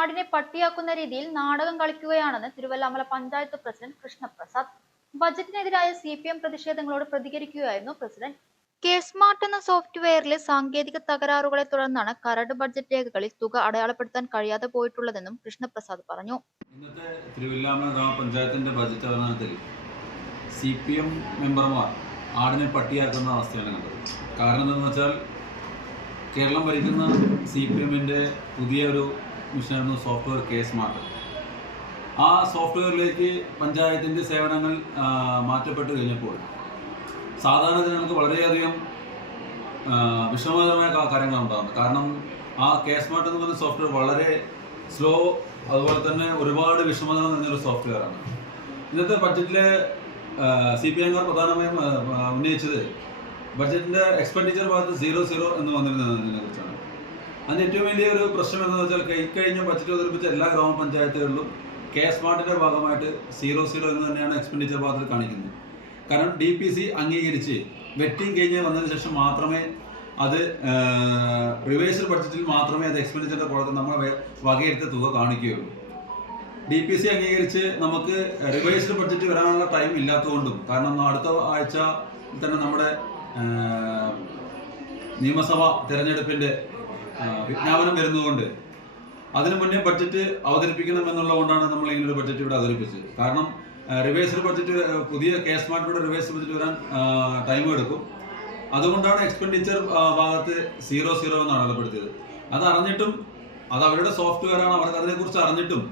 ആടിനെ പട്ടിയാക്കുന്ന രീതിയിൽ നാടകം കളിക്കുകയാണെന്ന് തിരുവല്ലാമല പഞ്ചായത്ത് പ്രസിഡന്റ് കൃഷ്ണപ്രസാദ്. ബജറ്റിനെതിരായ CPM പ്രതിഷേധങ്ങളോട് പ്രതികരിക്കുകയായിരുന്നു പ്രസിഡന്റ്. കെ-സ്മാർട്ട് എന്ന സോഫ്റ്റ്വെയറിലെ സാങ്കേതിക തകരാറുകളെ തുടർന്നാണ് കരട് ബജറ്റ് രേഖകളിൽ തുക അടയാളപ്പെടുത്താൻ കഴിയാതെ പോയിട്ടുള്ളതെന്നും കൃഷ്ണപ്രസാദ് പറഞ്ഞു. ഇന്നത്തെ തിരുവല്ലാമല ഗ്രാമപഞ്ചായത്തിന്റെ ബജറ്റ് അവതരണത്തിൽ CPM മെമ്പർമാർ ആടിനെ പട്ടിയാക്കുന്ന അവസ്ഥയാണ് കണ്ടത്. കാരണം എന്താണെന്ന് വെച്ചാൽ കേരളം ഭരിക്കുന്ന CPMന്റെ പുതിയൊരു മിഷനായിരുന്നു സോഫ്റ്റ്വെയർ കെ-സ്മാർട്ട്. ആ സോഫ്റ്റ്വെയറിലേക്ക് പഞ്ചായത്തിൻ്റെ സേവനങ്ങൾ മാറ്റപ്പെട്ട് കഴിഞ്ഞപ്പോൾ സാധാരണ ജനങ്ങൾക്ക് വളരെയധികം വിഷമകരമായ കാര്യങ്ങളുണ്ടാകുന്നു. കാരണം ആ കെ-സ്മാർട്ട് എന്ന് പറയുന്ന സോഫ്റ്റ്വെയർ വളരെ സ്ലോ, അതുപോലെ തന്നെ ഒരുപാട് വിഷമതകൾ നിറഞ്ഞൊരു സോഫ്റ്റ്വെയറാണ്. ഇന്നത്തെ ബഡ്ജറ്റിലെ CPMകാർ പ്രധാനമായും ഉന്നയിച്ചത് ബഡ്ജറ്റിൻ്റെ എക്സ്പെൻഡിച്ചർ ഭാഗത്ത് 00 എന്ന് വന്നിരുന്നതിനെ കുറിച്ചാണ്. അതിൻ്റെ ഏറ്റവും വലിയൊരു പ്രശ്നം എന്താണെന്ന് വെച്ചാൽ ഇക്കഴിഞ്ഞ ബഡ്ജറ്റ് അവതരിപ്പിച്ച എല്ലാ ഗ്രാമപഞ്ചായത്തുകളിലും കെ-സ്മാർട്ടിൻ്റെ ഭാഗമായിട്ട് 00 എന്ന് തന്നെയാണ് എക്സ്പെൻഡിച്ചർ ഭാഗത്തിൽ കാണിക്കുന്നത്. കാരണം DPC അംഗീകരിച്ച് വെറ്റിംഗ് കഴിഞ്ഞ് വന്നതിന് ശേഷം മാത്രമേ അത് റിവൈസ്ഡ് ബഡ്ജറ്റിൽ മാത്രമേ അത് എക്സ്പെൻഡിച്ചറിൻ്റെ പുറത്ത് നമ്മൾ വകയിരുത്തിയ തുക കാണിക്കുകയുള്ളൂ. DPC അംഗീകരിച്ച് നമുക്ക് റിവൈസ്ഡ് ബഡ്ജറ്റ് വരാനുള്ള ടൈം ഇല്ലാത്തതുകൊണ്ടും, കാരണം അടുത്ത ആഴ്ച തന്നെ നമ്മുടെ നിയമസഭാ തെരഞ്ഞെടുപ്പിൻ്റെ വിജ്ഞാപനം വരുന്നതുകൊണ്ട് അതിനു മുന്നേ ബഡ്ജറ്റ് അവതരിപ്പിക്കണമെന്നുള്ളതുകൊണ്ടാണ് നമ്മൾ ഇങ്ങനൊരു ബഡ്ജറ്റ് ഇവിടെ അവതരിപ്പിച്ചത്. കാരണം റിവൈസ്ഡ് ബഡ്ജറ്റ്, പുതിയ കെ-സ്മാർട്ടിലൂടെ റിവൈസ്ഡ് ബഡ്ജറ്റ് വരാൻ ടൈം എടുക്കും. അതുകൊണ്ടാണ് എക്സ്പെൻഡിച്ചർ ഭാഗത്ത് 00 എന്ന് അടയാളപ്പെടുത്തിയത്. അത് അറിഞ്ഞിട്ടും, അത് അവരുടെ സോഫ്റ്റ്വെയറാണ്, അവർക്ക് അതിനെക്കുറിച്ച് അറിഞ്ഞിട്ടും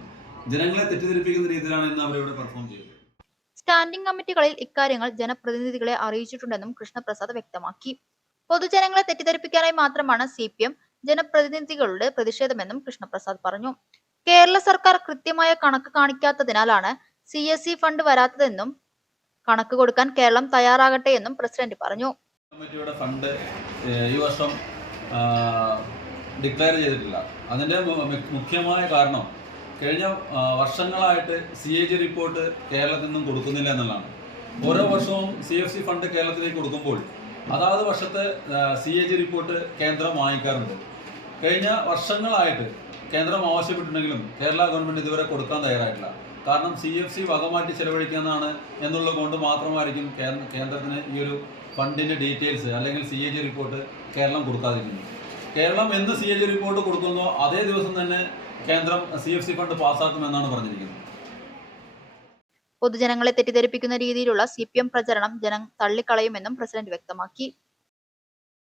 ജനങ്ങളെ തെറ്റിദ്ധരിപ്പിക്കുന്ന രീതിയിലാണ് ഇന്ന് അവരിവിടെ പെർഫോം ചെയ്തത്. സ്റ്റാൻഡിംഗ് കമ്മിറ്റികളിൽ ഇക്കാര്യങ്ങൾ ജനപ്രതിനിധികളെ അറിയിച്ചിട്ടുണ്ടെന്നും കൃഷ്ണപ്രസാദ് വ്യക്തമാക്കി. പൊതുജനങ്ങളെ തെറ്റിദ്ധരിപ്പിക്കാനായി മാത്രമാണ് CPM ജനപ്രതിനിധികളുടെ പ്രതിഷേധമെന്നും കൃഷ്ണപ്രസാദ് പറഞ്ഞു. കേരള സർക്കാർ കൃത്യമായ കണക്ക് കാണിക്കാത്തതിനാലാണ് CSE ഫണ്ട് വരാത്തതെന്നും കണക്ക് കൊടുക്കാൻ കേരളം തയ്യാറാകട്ടെ എന്നും പ്രസിഡന്റ് പറഞ്ഞു. കമ്മിറ്റിയുടെ ഫണ്ട് ഈ വർഷം ഡിക്ലെയർ ചെയ്തിട്ടില്ല. അതിൻ്റെ മുഖ്യമായ കാരണം കഴിഞ്ഞ വർഷങ്ങളായിട്ട് CAG റിപ്പോർട്ട് കേരളത്തിൽ നിന്നും കൊടുക്കുന്നില്ല എന്നുള്ളതാണ്. ഓരോ വർഷവും CFC ഫണ്ട് കേരളത്തിലേക്ക് കൊടുക്കുമ്പോൾ അതാത് വർഷത്തെ CAG റിപ്പോർട്ട് കേന്ദ്രം വാങ്ങിക്കാറുണ്ട്. കഴിഞ്ഞ വർഷങ്ങളായിട്ട് കേന്ദ്രം ആവശ്യപ്പെട്ടിട്ടുണ്ടെങ്കിലും കേരള ഗവൺമെൻറ് ഇതുവരെ കൊടുക്കാൻ തയ്യാറായിട്ടില്ല. കാരണം CFC വകമാറ്റി ചെലവഴിക്കുന്നതാണ് എന്നുള്ളത് കൊണ്ട് മാത്രമായിരിക്കും കേന്ദ്രത്തിന് ഈ ഒരു ഫണ്ടിൻ്റെ ഡീറ്റെയിൽസ് അല്ലെങ്കിൽ CAG റിപ്പോർട്ട് കേരളം കൊടുക്കാതിരിക്കുന്നത്. കേരളം എന്ന് CAG റിപ്പോർട്ട് കൊടുക്കുന്നോ അതേ ദിവസം തന്നെ കേന്ദ്രം CFC ഫണ്ട് പാസ്സാക്കുമെന്നാണ് പറഞ്ഞിരിക്കുന്നത്. പൊതുജനങ്ങളെ തെറ്റിദ്ധരിപ്പിക്കുന്ന രീതിയിലുള്ള CPM പ്രചരണം ജനം തള്ളിക്കളയുമെന്നും പ്രസിഡന്റ് വ്യക്തമാക്കി.